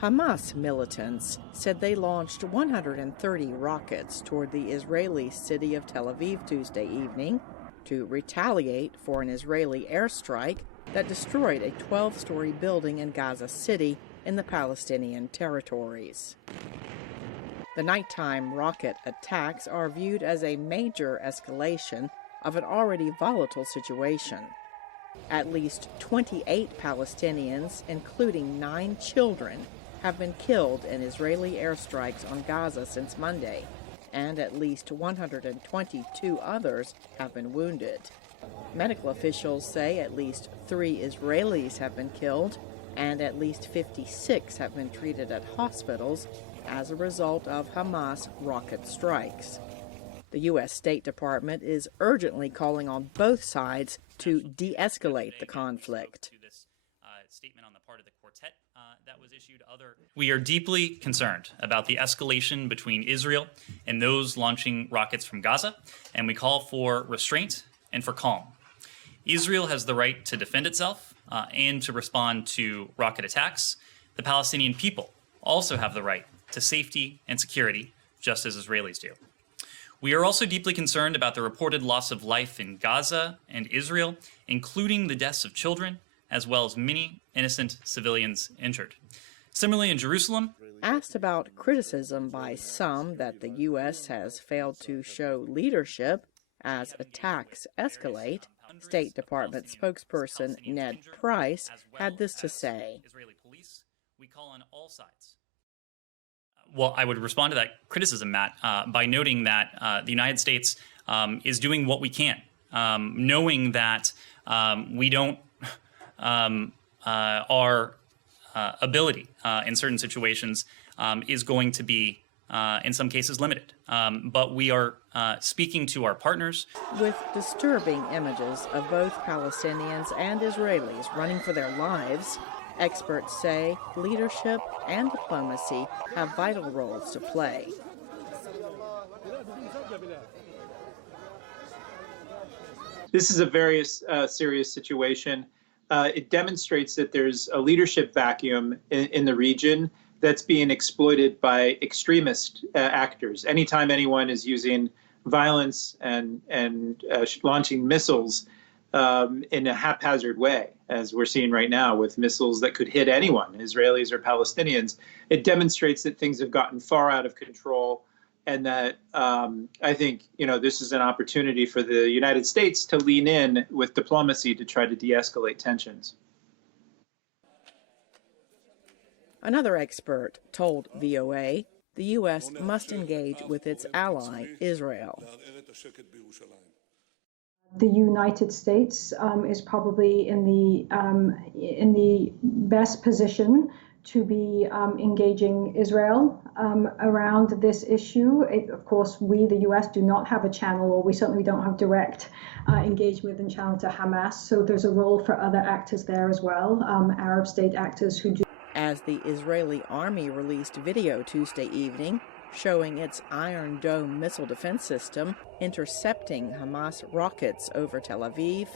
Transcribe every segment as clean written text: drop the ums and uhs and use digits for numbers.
Hamas militants said they launched 130 rockets toward the Israeli city of Tel Aviv Tuesday evening to retaliate for an Israeli airstrike that destroyed a 12-story building in Gaza City in the Palestinian territories. The nighttime rocket attacks are viewed as a major escalation of an already volatile situation. At least 28 Palestinians, including 9 children, have been killed in Israeli airstrikes on Gaza since Monday, and at least 122 others have been wounded. Medical officials say at least 3 Israelis have been killed, and at least 56 have been treated at hospitals as a result of Hamas rocket strikes. The U.S. State Department is urgently calling on both sides to de-escalate the conflict. We are deeply concerned about the escalation between Israel and those launching rockets from Gaza, and we call for restraint and for calm. Israel has the right to defend itself and to respond to rocket attacks. The Palestinian people also have the right to safety and security, just as Israelis do. We are also deeply concerned about the reported loss of life in Gaza and Israel, including the deaths of children, as well as many innocent civilians injured. Similarly, in Jerusalem, asked about criticism by some that the U.S. has failed to show leadership as attacks escalate, State Department spokesperson Ned Price had this to say. We call on all sides. Well, I would respond to that criticism, Matt, by noting that the United States is doing what we can, knowing that we don't our ability in certain situations is going to be, in some cases, limited. But we are speaking to our partners. With disturbing images of both Palestinians and Israelis running for their lives, experts say leadership and diplomacy have vital roles to play. This is a very serious situation. It demonstrates that there's a leadership vacuum in the region that's being exploited by extremist actors. Anytime anyone is using violence and launching missiles in a haphazard way, as we're seeing right now with missiles that could hit anyone, Israelis or Palestinians, it demonstrates that things have gotten far out of control, and that I think this is an opportunity for the United States to lean in with diplomacy to try to de-escalate tensions. Another expert told VOA the U.S. must engage with its ally, Israel. The United States is probably in the best position to be engaging Israel around this issue. Of course, we, the U.S., do not have a channel, or we certainly don't have direct engagement and channel to Hamas. So there's a role for other actors there as well, Arab state actors who do. As the Israeli army released video Tuesday evening showing its Iron Dome missile defense system intercepting Hamas rockets over Tel Aviv,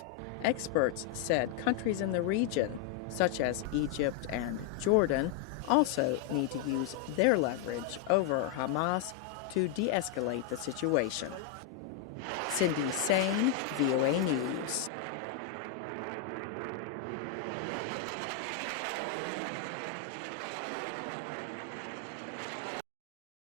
experts said countries in the region, such as Egypt and Jordan, also need to use their leverage over Hamas to de-escalate the situation. Cindy Saine, VOA News.